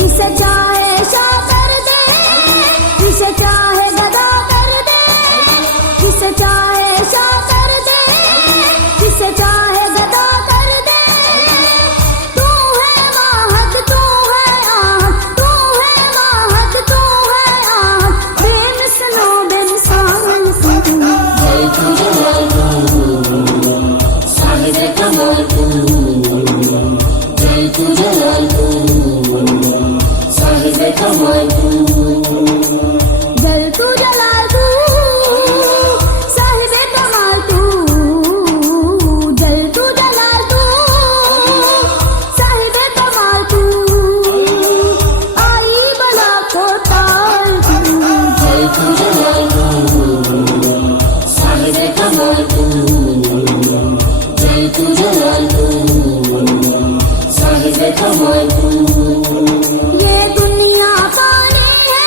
जिसे चाहे शाह कर दे, जिसे चाहे गदा कर दे, जिसे चाहे शाह कर दे, जिसे चाहे गदा कर दे। तू है माहद, तू है आहद, तू है माहद, तू है आहद, बेमिसलो बेमिसाल ये दुनिया पानी है,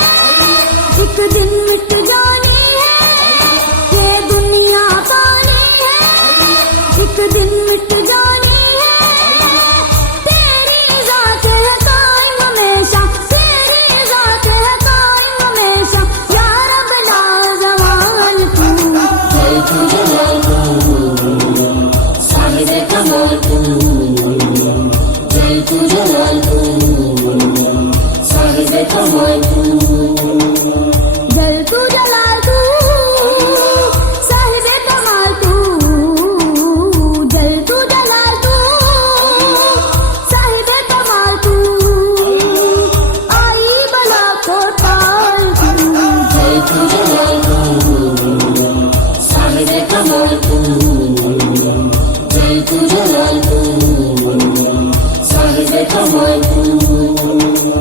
एक दिन मिट जानी है। ये दुनिया पानी है, एक दिन मिट जानी है। तेरी ज़ात है कायम हमेशा, तेरी ज़ात है कायम हमेशा। या रब ला ज़वाल तू,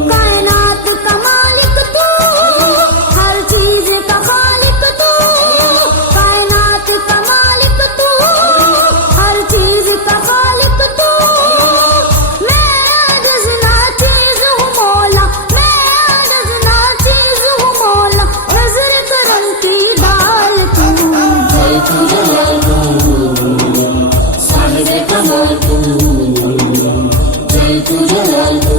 कायनात का मालिक तू, हर चीज का खालिक तू। कायनात का मालिक तू, हर चीज का खालिक तू। मैं आजिज़ नाचीज़ हूँ मौला, मैं आजिज़ नाचीज़ हूँ मौला। नज़र करम की दाल तू, जल तू जलाल तू, साहिबे कमाल तू। जल तू जलाल तू,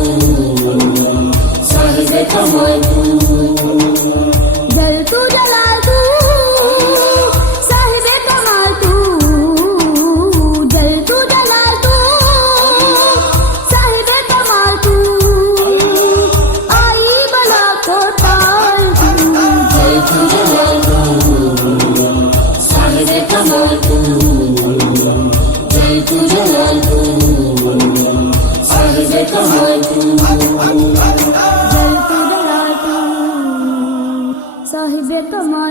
साहिबे कमाल तू। आई बला को ताल तू, साहिबे कमाल तू। साहिबे कमाल तू, साहिबे कमाल।